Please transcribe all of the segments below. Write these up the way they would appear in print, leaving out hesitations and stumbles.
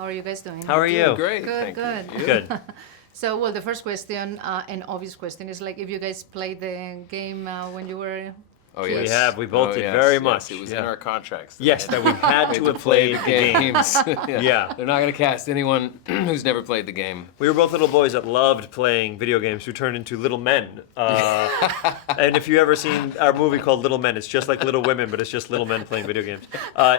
How are you guys doing? How are you? Great. Good, thank good. You. Good. So, well, the first question, an obvious question, is like if you guys played the game when you were. Oh, We yes. have. We both did yes, very yes. much. It was Yeah. in our contracts. Yes, that we had to have played the games. Yeah. They're not going to cast anyone who's never played the game. We were both little boys that loved playing video games who turned into little men. And if you've ever seen our movie called Little Men, it's just like Little Women, but it's just little men playing video games.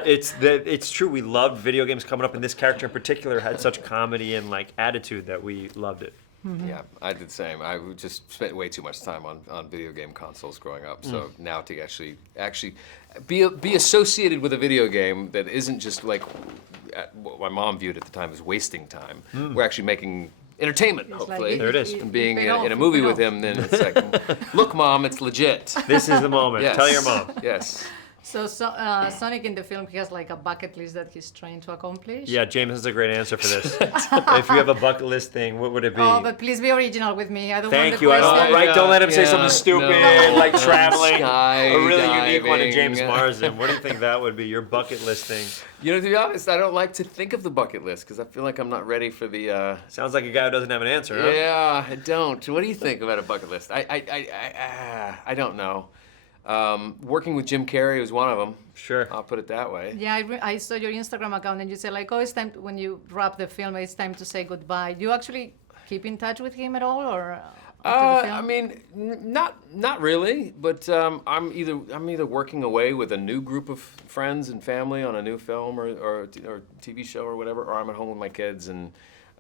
It's true. We loved video games coming up, and this character in particular had such comedy and like attitude that we loved it. Mm-hmm. Yeah, I did the same. I just spent way too much time on video game consoles growing up. So now to actually be associated with a video game that isn't just like what my mom viewed at the time as wasting time. We're actually making entertainment, It's hopefully. like There it is. And being paid in off, a movie paid with off. him, then it's like, look, Mom, it's legit. This is the moment. Yes. Tell your mom. Yes. So, Sonic in the film, he has like a bucket list that he's trying to accomplish. Yeah, James has a great answer for this. If you have a bucket list thing, what would it be? Oh, but please be original with me. I don't want Thank the you. I question. don't, right? Don't let him say Yeah, something stupid no. like traveling. Skydiving. A really unique one in James Marsden. What do you think that would be? Your bucket list thing. You know, to be honest, I don't like to think of the bucket list because I feel like I'm not ready for the. Sounds like a guy who doesn't have an answer, huh? Yeah, I don't. What do you think about a bucket list? I don't know. Working with Jim Carrey was one of them. Sure. I'll put it that way. Yeah, I saw your Instagram account and you said like, oh, it's time when you wrap the film, it's time to say goodbye. Do you actually keep in touch with him at all, or after the film? I mean, not really, but I'm either working away with a new group of friends and family on a new film or TV show or whatever, or I'm at home with my kids, and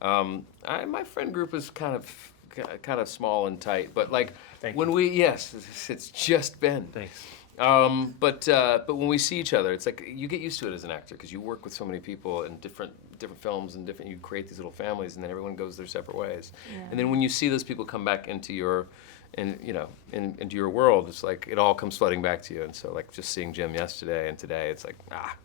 my friend group is kind of small and tight, but like Thank when it's just been. Thanks. But when we see each other, it's like you get used to it as an actor because you work with so many people in different films and you create these little families, and then everyone goes their separate ways. Yeah. And then when you see those people come back into your into your world, it's like it all comes flooding back to you. And so like just seeing Jim yesterday and today, it's like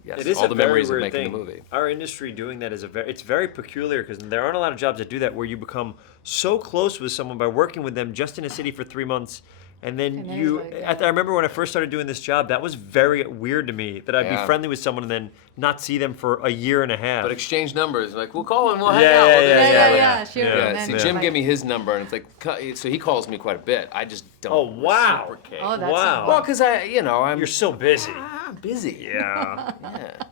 yes, It is all a the very memories of weird making thing. the movie. Our industry doing that is it's very peculiar because there aren't a lot of jobs that do that where you become so close with someone by working with them just in a city for 3 months. And then And then you, it's like, I remember when I first started doing this job, that was very weird to me that I'd be Yeah. friendly with someone and then not see them for a year and a half. But exchange numbers, like we'll call and we'll hang Yeah, out. We'll do yeah, this, yeah, that, yeah, sure. Yeah. Yeah, And then see, it's Jim like- gave me his number, and it's like, so he calls me quite a bit. I just don't. Oh, wow. reciprocate. Oh, that's Wow. Well, because I'm. You're so busy. I'm busy. Yeah. Yeah.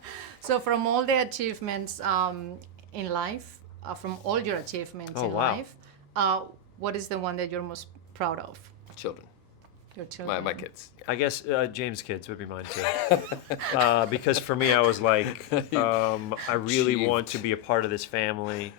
So from all the achievements in life, from all your achievements Oh, in wow. life, what is the one that you're most proud of? Children. Your children. My kids. I guess James' kids would be mine too. Because for me, I was like, I really Achieved. want to be a part of this family.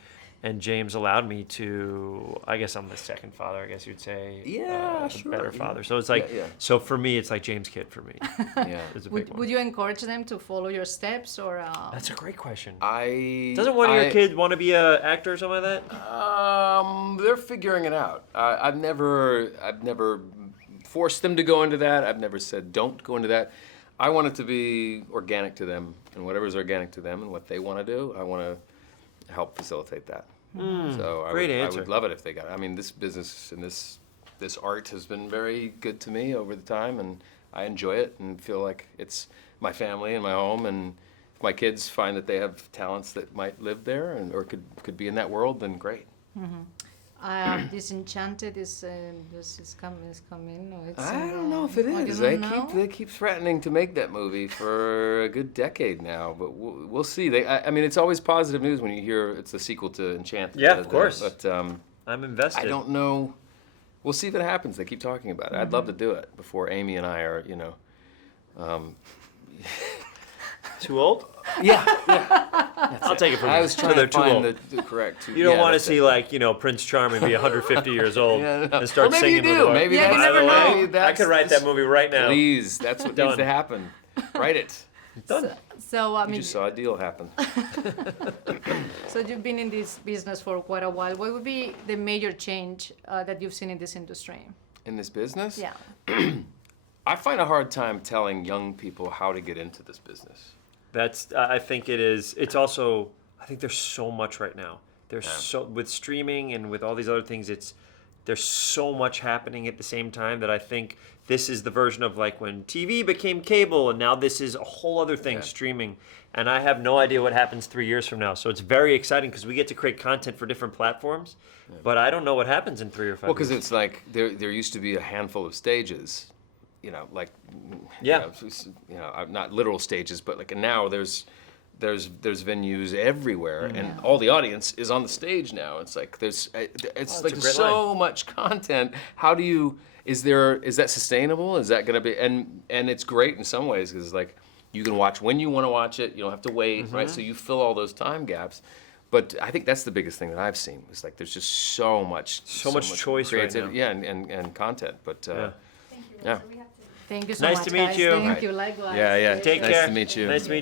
And James allowed me to, I guess I'm the second father, I guess you'd say. Yeah, a sure, better yeah. father. So it's like, Yeah, yeah. so for me, it's like James' kid for me. Yeah. It's a big Would one. you encourage them to follow your steps, or? That's a great question. Doesn't Doesn't one of your kids want to be an actor or something like that? They're figuring it out. I've never forced them to go into that. I've never said don't go into that. I want it to be organic to them, and whatever's organic to them and what they want to do, I want to help facilitate that. So great I answer. would love it if they got it. I mean, this business and this art has been very good to me over the time, and I enjoy it and feel like it's my family and my home. And if my kids find that they have talents that might live there or could be in that world, then great. Disenchanted is coming. No, it's, I don't know if it oh, you is. don't know? They keep threatening to make that movie for a good decade now, but we'll see. I mean, it's always positive news when you hear it's a sequel to Enchanted. Yeah, of course. But I'm invested. I don't know. We'll see if it happens. They keep talking about it. I'd love to do it before Amy and I are, Too old? Yeah. I'll take it from I you. was So trying they're to too find old. the correct. You don't want to that's see it. like, Prince Charming be 150 years old Yeah, no. and start Or maybe singing you with do. the Maybe Yeah, that's you never By the know. way, I That's could write that movie right now. Please, that's what needs Done. to happen. Write it. Done. So I You mean, just saw a deal happen. so you've been in this business for quite a while. What would be the major change that you've seen in this industry? In this business? Yeah. I find a hard time telling young people how to get into this business. I think it is. It's also, I think there's so much right now. There's Yeah. so, with streaming and with all these other things, there's so much happening at the same time that I think this is the version of like when TV became cable, and now this is a whole other thing, streaming. And I have no idea what happens 3 years from now. So it's very exciting because we get to create content for different platforms, but I don't know what happens in 3 or 5 years. Well, because it's like there used to be a handful of stages, like not literal stages, but like now there's venues everywhere, and all the audience is on the stage now. It's like there's so much content. How do you? Is that sustainable? Is that going to be? And it's great in some ways because like you can watch when you want to watch it. You don't have to wait, right? So you fill all those time gaps. But I think that's the biggest thing that I've seen. It's like there's just so much choice right now. Yeah, and content. But Thank you, Rosa. yeah. We have to. Thank you so Nice much, to meet guys. you. Thank you, likewise. Yeah. Take Nice care. to meet you. Nice to meet you.